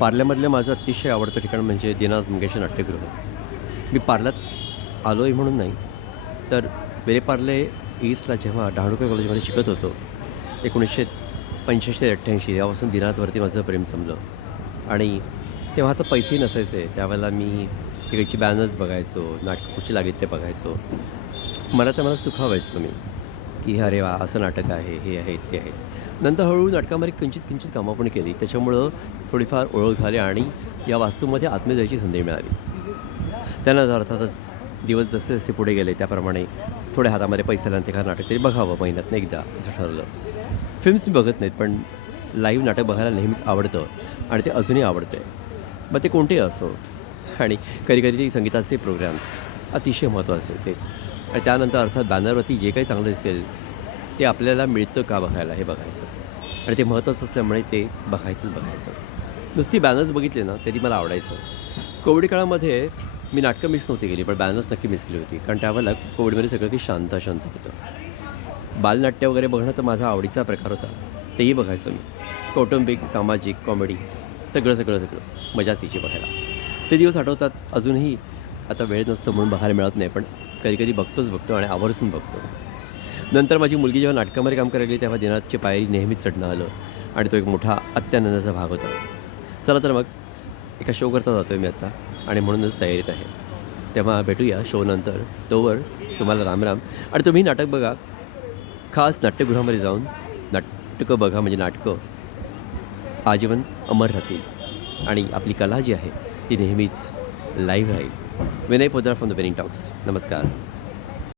पार्ल्यामधलं माझं अतिशय आवडतं ठिकाण म्हणजे दीनानाथ मंगेशकर नाट्यगृह. मी पार्ल्यात आलो आहे म्हणून नाही, तर वेलेपार्ले ईस्टला जेव्हा डहाणूकर कॉलेजमध्ये शिकत होतो 1985 ते 88 यापासून दीनानाथवरती माझं प्रेम जमलं. आणि तेव्हा आता पैसेही नसायचे. त्यावेळेला मी तिकडची बॅनर्स बघायचो, नाटकं कुठची लागली ते बघायचो. मला सुखावायचो मी, की अरे वाह! असं नाटक आहे, हे आहे, ते आहे. नंतर हळूहळू नाटकामध्ये किंचित कामं पण केली. त्याच्यामुळं थोडीफार ओळख झाली आणि या वास्तूमध्ये आतमध्ये जायची संधी मिळाली. त्यानंतर अर्थातच दिवस जसे पुढे गेले त्याप्रमाणे थोड्या हातामध्ये पैसे आल्यानंतर एखादं नाटक तरी बघावं महिन्यातनं एकदा असं ठरवलं. फिल्म्स मी बघत नाहीत, पण लाईव्ह नाटक बघायला नेहमीच आवडतं आणि ते अजूनही आवडतं आहे. मग ते कोणतेही असो. आणि कधीकधी ते संगीताचे प्रोग्राम्स अतिशय महत्त्वाचे ते. आणि त्यानंतर अर्थात बॅनरवरती जे काही चांगलं दिसेल ते आपल्याला मिळतं का बघायला हे बघायचं. आणि ते महत्त्वाचं असल्यामुळे ते बघायचं. नुसती बॅनर्स बघितले ना तरी मला आवडायचं. कोविड काळामध्ये मी नाटकं मिस नव्हती केली, पण बॅनर्स नक्की मिस केली होती. कारण त्यावेळेला कोविडमध्ये सगळं काही शांत होतं. बालनाट्य वगैरे बघणं तर माझा आवडीचा प्रकार होता. तेही बघायचो मी. कौटुंबिक, सामाजिक, कॉमेडी सगळं मजाच यायची बघायला. ते दिवस आठवतात अजूनही. आता वेळ नसतो म्हणून बघायला मिळत नाही, पण कधीकधी बघतो आणि आवर्जून बघतो. नंतर माझी मुलगी जेव्हा नाटकामध्ये काम करायला लागली तेव्हा दीनानाथची पायरी नेहमीच चढणं आलं आणि तो एक मोठा अत्यानंदाचा भाग होता. चला तर मग एका शो करता जातो आहे मी आत्ता आणि म्हणूनच तयारीत आहे. तेव्हा भेटूया शोनंतर. तोवर तुम्हाला राम आणि तुम्ही नाटक बघा. खास नाट्यगृहामध्ये जाऊन नाटकं बघा, म्हणजे नाटकं आजीवन अमर राहतील आणि आपली कला जी आहे ती नेहमीच लाईव्ह राहील. Vinay Poddar from the boring talks. नमस्कार.